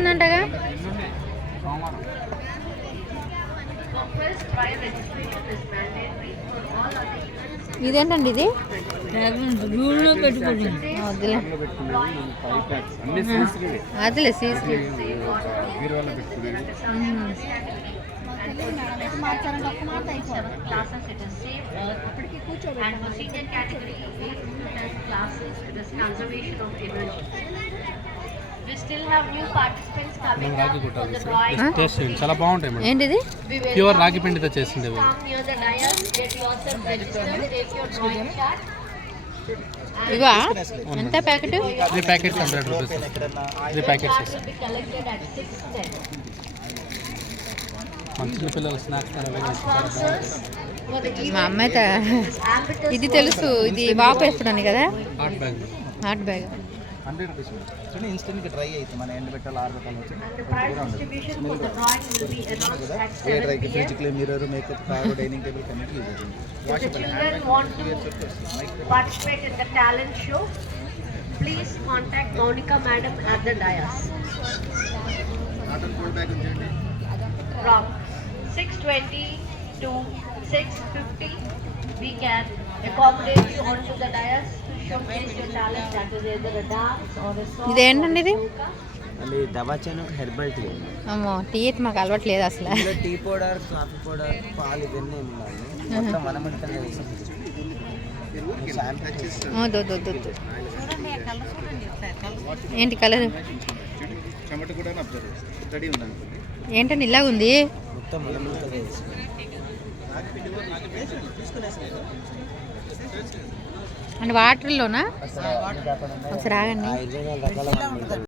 ఉందంటగా. ఇదేంటండి ఇది? అదిలే సీసీ. చాలా బాగుంటాయి మేడం. ఏంటిది? ప్యూర్ రాగి పిండితో చేసింది. ఇవా ఎంత ప్యాకెట్? 3 ప్యాకెట్స్ 100 రూపీస్. 3 ప్యాకెట్స్. చిన్న పిల్లలు స్నాక్స్. మా అమ్మాయి ఇది తెలుసు, ఇది వాపు వేసుకోవడానికి కదా. Hot bag 100 rupees. Instant dry అయితే మన ఎండ పెట్టాలి, ఆరబెట్టాలి. Fridge clean, mirror, makeup, car, dining table కన్నిటికి యూజ్ అవుతుంది. Participate in the talent show. Please contact Monica Madam at the dais. From 6:20 to 6:50, we can accommodate you onto the dais to showcase your talent. That is either a dance or a song. ఇదేంటండి ఇది? అది దవాచను herbal tea. అమ్మో, టీ మాకు అలవాట్లేదు అసలు. Tea powder, coffee powder, పాలు ఇవన్నీ ఉన్నాయి. మొత్తం మనమంతంగా ఏంటి కలర్? ఏంటండి ఇలాగ ఉంది? అంటే వాటర్లోనా? ఒకసారి ఆగండి.